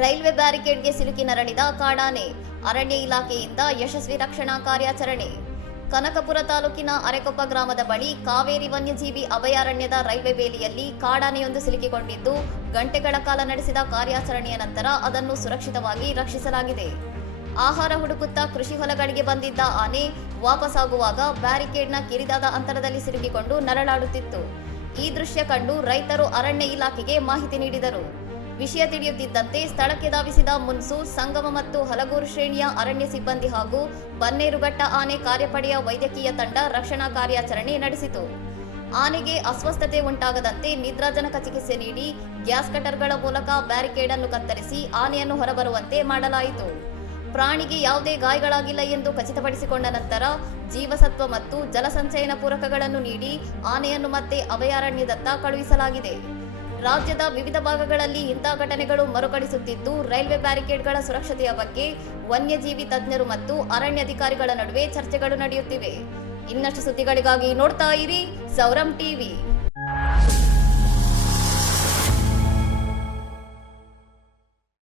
Railway ಬ್ಯಾರಿಕೇಡ್ಗೆ ಸಿಲುಕಿ ನರಳಿದ ಕಾಡಾನೆ, ಅರಣ್ಯ ಇಲಾಖೆಯಿಂದ ಯಶಸ್ವಿ ರಕ್ಷಣಾ ಕಾರ್ಯಾಚರಣೆ. ಕನಕಪುರ ತಾಲೂಕಿನ ಅರೆಕೊಪ್ಪ ಗ್ರಾಮದ ಬಳಿ ಕಾವೇರಿ ವನ್ಯಜೀವಿ ಅಭಯಾರಣ್ಯದ ರೈಲ್ವೆ ಬೇಲಿಯಲ್ಲಿ ಕಾಡಾನೆಯೊಂದು ಸಿಲುಕಿಕೊಂಡಿದ್ದು, ಗಂಟೆಗಳ ಕಾಲ ನಡೆಸಿದ ಕಾರ್ಯಾಚರಣೆಯ ನಂತರ ಅದನ್ನು ಸುರಕ್ಷಿತವಾಗಿ ರಕ್ಷಿಸಲಾಗಿದೆ. ಆಹಾರ ಹುಡುಕುತ್ತಾ ಕೃಷಿ ಹೊಲಗಳಿಗೆ ಬಂದಿದ್ದ ಆನೆ ವಾಪಸ್ಸಾಗುವಾಗ ಬ್ಯಾರಿಕೇಡ್ನ ಕಿರಿದಾದ ಅಂತರದಲ್ಲಿ ಸಿಲುಕಿಕೊಂಡು ನರಳಾಡುತ್ತಿತ್ತು. ಈ ದೃಶ್ಯ ಕಂಡು ರೈತರು ಅರಣ್ಯ ಇಲಾಖೆಗೆ ಮಾಹಿತಿ ನೀಡಿದರು. ವಿಷಯ ತಿಳಿಯುತ್ತಿದ್ದಂತೆ ಸ್ಥಳಕ್ಕೆ ಧಾವಿಸಿದ ಮುನ್ಸು, ಸಂಗಮ ಮತ್ತು ಹಲಗೂರು ಶ್ರೇಣಿಯ ಅರಣ್ಯ ಸಿಬ್ಬಂದಿ ಹಾಗೂ ಬನ್ನೇರುಘಟ್ಟ ಆನೆ ಕಾರ್ಯಪಡೆಯ ವೈದ್ಯಕೀಯ ತಂಡ ರಕ್ಷಣಾ ಕಾರ್ಯಾಚರಣೆ ನಡೆಸಿತು. ಆನೆಗೆ ಅಸ್ವಸ್ಥತೆ ಉಂಟಾಗದಂತೆ ನಿದ್ರಾಜನಕ ಚಿಕಿತ್ಸೆ ನೀಡಿ ಗ್ಯಾಸ್ ಕಟರ್ಗಳ ಮೂಲಕ ಬ್ಯಾರಿಕೇಡ್ ಅನ್ನು ಕತ್ತರಿಸಿ ಆನೆಯನ್ನು ಹೊರಬರುವಂತೆ ಮಾಡಲಾಯಿತು. ಪ್ರಾಣಿಗೆ ಯಾವುದೇ ಗಾಯಗಳಾಗಿಲ್ಲ ಎಂದು ಖಚಿತಪಡಿಸಿಕೊಂಡ ನಂತರ ಜೀವಸತ್ವ ಮತ್ತು ಜಲಸಂಚಯನ ಪೂರಕಗಳನ್ನು ನೀಡಿ ಆನೆಯನ್ನು ಮತ್ತೆ ಅಭಯಾರಣ್ಯದತ್ತ ಕಳುಹಿಸಲಾಗಿದೆ. ರಾಜ್ಯದ ವಿವಿಧ ಭಾಗಗಳಲ್ಲಿ ಇಂಥ ಘಟನೆಗಳು ಮರುಕಳಿಸುತ್ತಿದ್ದು, ರೈಲ್ವೆ ಬ್ಯಾರಿಕೇಡ್ಗಳ ಸುರಕ್ಷತೆಯ ಬಗ್ಗೆ ವನ್ಯಜೀವಿ ತಜ್ಞರು ಮತ್ತು ಅರಣ್ಯಾಧಿಕಾರಿಗಳ ನಡುವೆ ಚರ್ಚೆಗಳು ನಡೆಯುತ್ತಿವೆ. ಇನ್ನಷ್ಟು ಸುದ್ದಿಗಳಿಗಾಗಿ ನೋಡ್ತಾ ಇರಿ ಸೌರಂ ಟಿವಿ.